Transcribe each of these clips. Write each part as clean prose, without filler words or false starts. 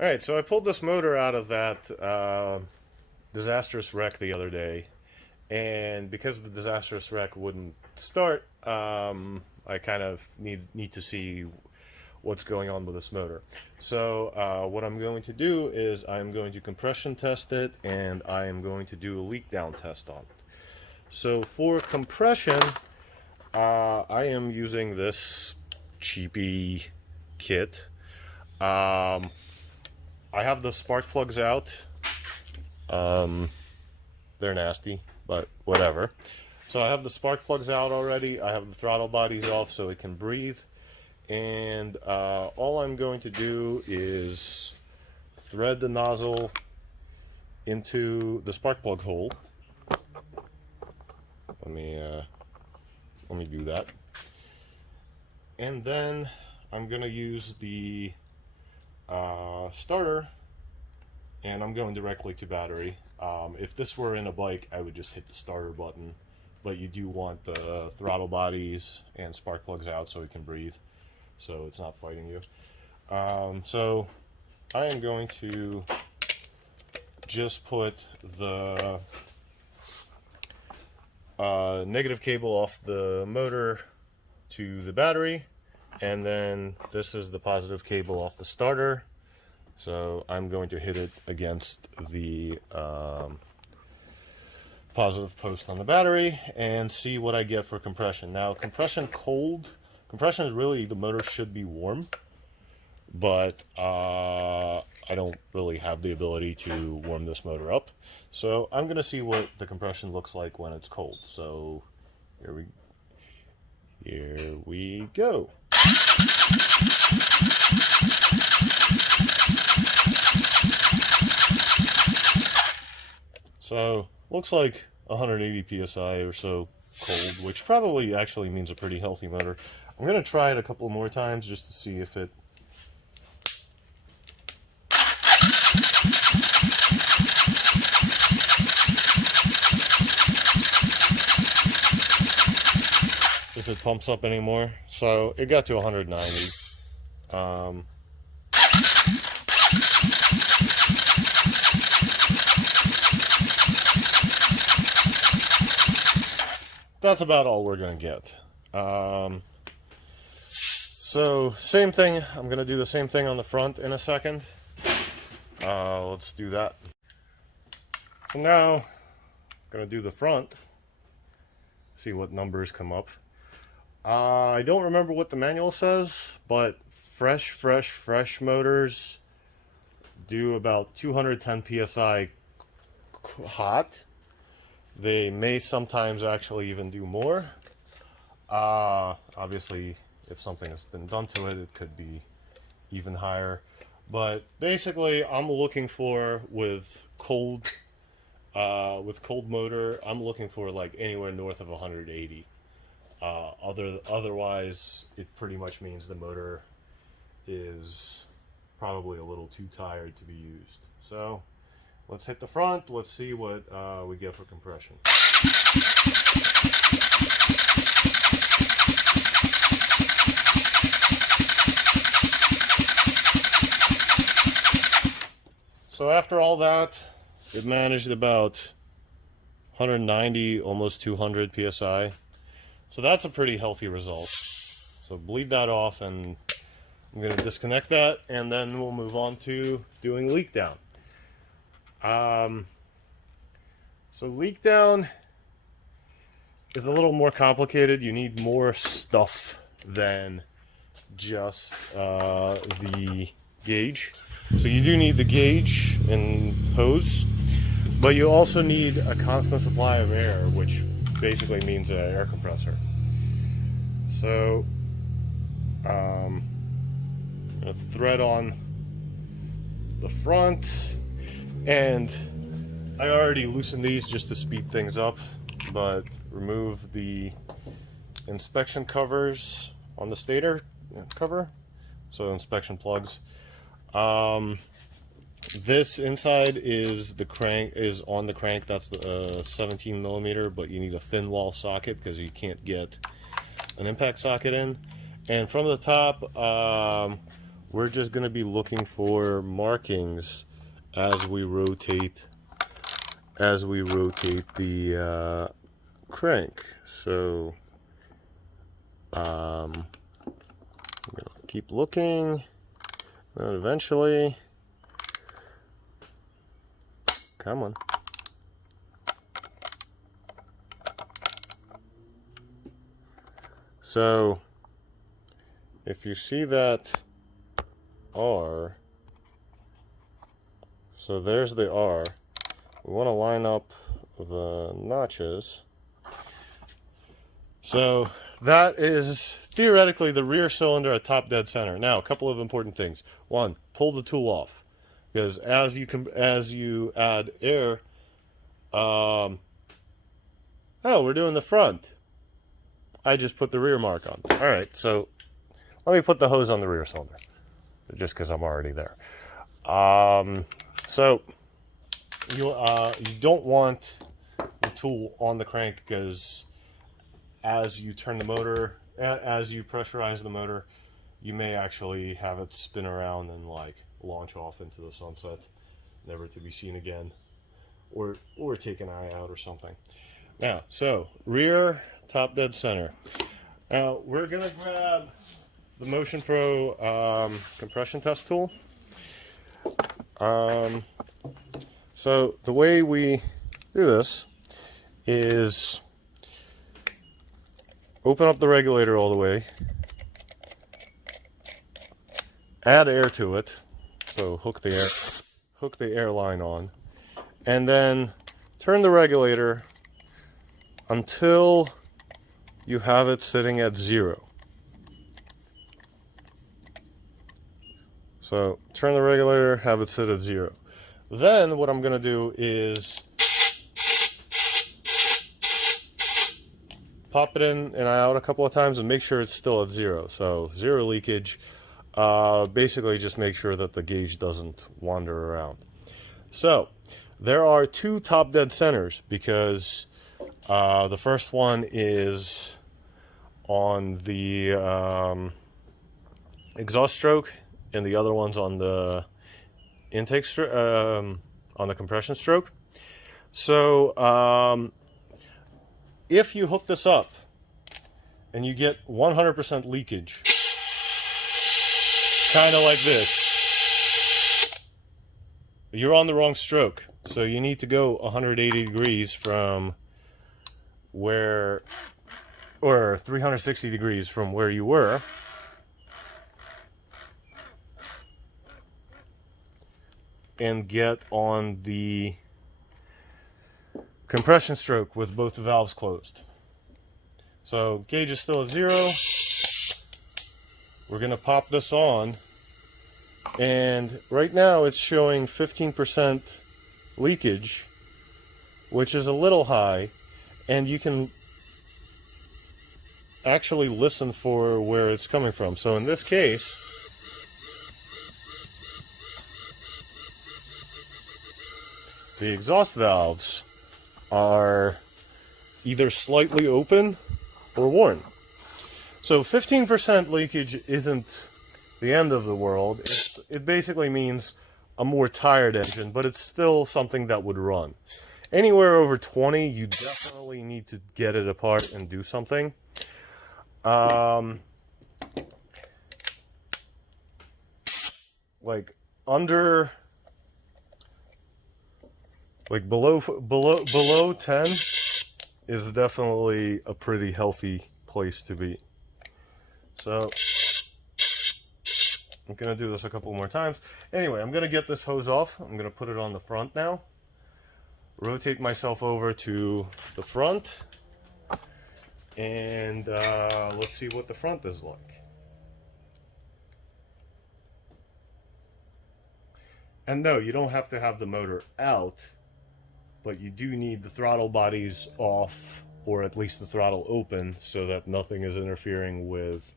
Alright, so I pulled this motor out of that disastrous wreck the other day, and because the disastrous wreck wouldn't start, I kind of need to see what's going on with this motor. So what I'm going to do is I'm going to compression test it, and I am going to do a leak down test on it. So for compression, I am using this cheapy kit. I have the spark plugs out. They're nasty, but whatever. So I have the spark plugs out already. I have the throttle bodies off so it can breathe. And all I'm going to do is thread the nozzle into the spark plug hole. Let me do that. And then I'm going to use the starter, and I'm going directly to battery. If this were in a bike, I would just hit the starter button, but you do want the throttle bodies and spark plugs out so it can breathe, so it's not fighting you. So I am going to just put the negative cable off the motor to the battery, and then this is the positive cable off the starter. So I'm going to hit it against the positive post on the battery and see what I get for compression. Now, compression is really, the motor should be warm, but I don't really have the ability to warm this motor up. So I'm going to see what the compression looks like when it's cold. So here we go. So looks like 180 psi or so cold, which probably actually means a pretty healthy motor. I'm going to try it a couple more times just to see if it pumps up anymore. So it got to 190. That's about all we're going to get. So same thing, I'm going to do the same thing on the front in a second. Let's do that. So now I'm going to do the front, see what numbers come up. I don't remember what the manual says, but fresh motors do about 210 psi hot. They may sometimes actually even do more. Obviously, if something has been done to it, it could be even higher. But basically, I'm looking for, with cold motor, I'm looking for like anywhere north of 180. Otherwise, it pretty much means the motor is probably a little too tired to be used. So let's hit the front. Let's see what we get for compression. So after all that, it managed about 190, almost 200 psi. So that's a pretty healthy result. So bleed that off, and I'm going to disconnect that, and then we'll move on to doing leak down. So leak down is a little more complicated. You need more stuff than just the gauge. So you do need the gauge and hose, but you also need a constant supply of air, which basically means an air compressor. So I'm going to thread on the front, and I already loosened these just to speed things up, but remove the inspection covers on the stator cover, so inspection plugs. This inside is the crank, is on the crank. That's the 17 millimeter, but you need a thin wall socket because you can't get an impact socket in. And from the top, we're just going to be looking for markings as we rotate the crank. So I'm going to keep looking, and eventually, come on. So if you see that R, so there's the R. We want to line up the notches. So that is theoretically the rear cylinder at top dead center. Now, a couple of important things. One, pull the tool off, because as you add air, oh, we're doing the front. I just put the rear mark on. All right, so let me put the hose on the rear cylinder, just because I'm already there. So you don't want the tool on the crank, because as you turn the motor, as you pressurize the motor, you may actually have it spin around and like launch off into the sunset, never to be seen again, or take an eye out or something. Now, so rear top dead center. Now we're gonna grab the Motion Pro compression test tool. So the way we do this is open up the regulator all the way, add air to it, so hook the air line on, and then turn the regulator until you have it sitting at 0. So turn the regulator, have it sit at 0. Then what I'm going to do is pop it in and out a couple of times and make sure it's still at 0. So 0 leakage. Basically just make sure that the gauge doesn't wander around. So there are 2 top dead centers, because the first one is on the exhaust stroke, and the other one's on the intake on the compression stroke. So if you hook this up and you get 100% leakage, kind of like this, you're on the wrong stroke. So you need to go 180 degrees from where, or 360 degrees from where you were, and get on the compression stroke with both the valves closed. So gauge is still at 0. We're going to pop this on, and right now it's showing 15% leakage, which is a little high, and you can actually listen for where it's coming from. So in this case, the exhaust valves are either slightly open or worn. So 15% leakage isn't the end of the world. It basically means a more tired engine, but it's still something that would run. Anywhere over 20, you definitely need to get it apart and do something. Like under, like below 10 is definitely a pretty healthy place to be. So I'm gonna do this a couple more times. Anyway, I'm gonna get this hose off. I'm gonna put it on the front now. Rotate myself over to the front, and let's see what the front is like. And no, you don't have to have the motor out, but you do need the throttle bodies off, or at least the throttle open, so that nothing is interfering with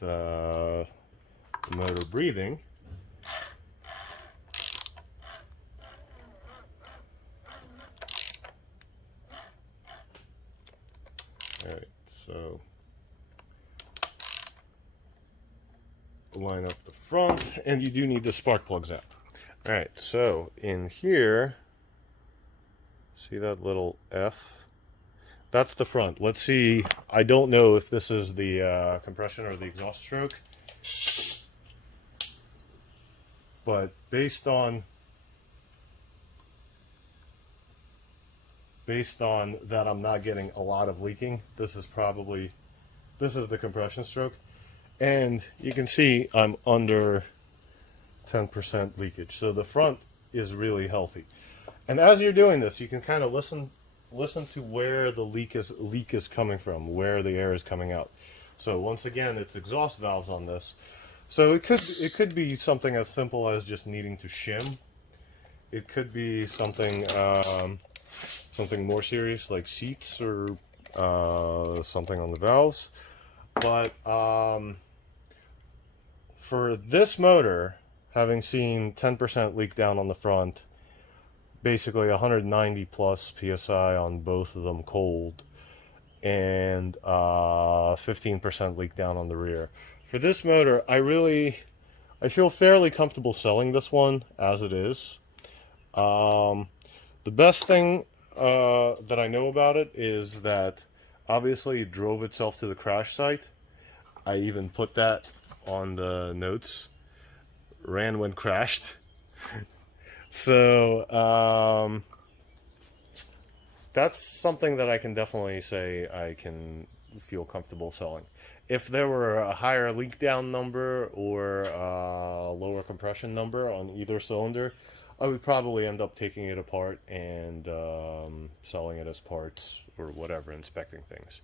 the motor breathing. All right, so line up the front, and you do need the spark plugs out. All right, so in here, see that little F? That's the front. Let's see. I don't know if this is the compression or the exhaust stroke, but based on that I'm not getting a lot of leaking, this is the compression stroke. And you can see I'm under 10% leakage. So the front is really healthy. And as you're doing this, you can kind of listen to where the leak is coming from, where the air is coming out. So once again, it's exhaust valves on this. So it could be something as simple as just needing to shim. It could be something something more serious like seats or something on the valves. But for this motor, having seen 10% leak down on the front, basically 190 plus psi on both of them cold, and 15% leak down on the rear. For this motor, I feel fairly comfortable selling this one as it is. The best thing that I know about it is that obviously it drove itself to the crash site. I even put that on the notes. Ran when crashed. So that's something that I can definitely say I can feel comfortable selling. If there were a higher leak down number or a lower compression number on either cylinder, I would probably end up taking it apart and selling it as parts or whatever, inspecting things.